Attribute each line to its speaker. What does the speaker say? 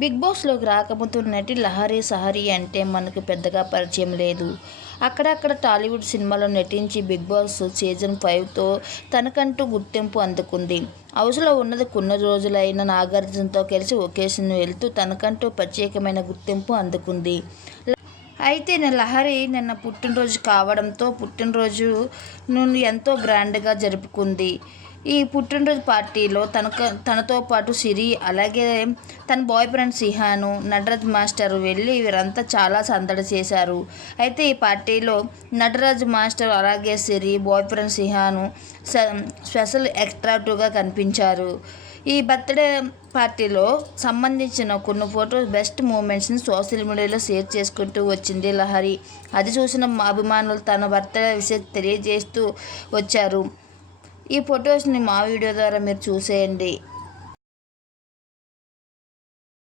Speaker 1: Big బాస్లోకి రాకముందు నటి లహరి సహరి అంటే మనకు పెద్దగా పరిచయం లేదు. అక్కడక్కడ టాలీవుడ్ సినిమాలో నటించి బిగ్ బాస్ సీజన్ ఫైవ్తో తనకంటూ గుర్తింపు అందుకుంది. హౌస్లో ఉన్నది కొన్ని రోజులైన నాగార్జునతో కలిసి ఒకేషన్ వెళ్తూ తనకంటూ ప్రత్యేకమైన గుర్తింపు అందుకుంది. అయితే నేను లహరి నిన్న పుట్టినరోజు కావడంతో పుట్టినరోజు ఎంతో గ్రాండ్గా జరుపుకుంది. ఈ పుట్టినరోజు పార్టీలో తనక తనతో పాటు సిరి అలాగే తన బాయ్ ఫ్రెండ్ సిహాను నటరాజ్ మాస్టర్ వెళ్ళి వీరంతా చాలా సందడి చేశారు. అయితే ఈ పార్టీలో నటరాజ్ మాస్టర్ అలాగే సిరి బాయ్ ఫ్రెండ్ సిహాను స- స్పెషల్ ఎక్స్ట్రాటివ్గా కనిపించారు. ఈ బర్త్డే పార్టీలో సంబంధించిన కొన్ని ఫోటోస్ బెస్ట్ మూమెంట్స్ని సోషల్ మీడియాలో షేర్ చేసుకుంటూ వచ్చింది లహరి. అది చూసిన అభిమానులు తన బర్త్డే విషయం తెలియజేస్తూ వచ్చారు. ఈ ఫొటోస్ని మా వీడియో ద్వారా మీరు చూసేయండి.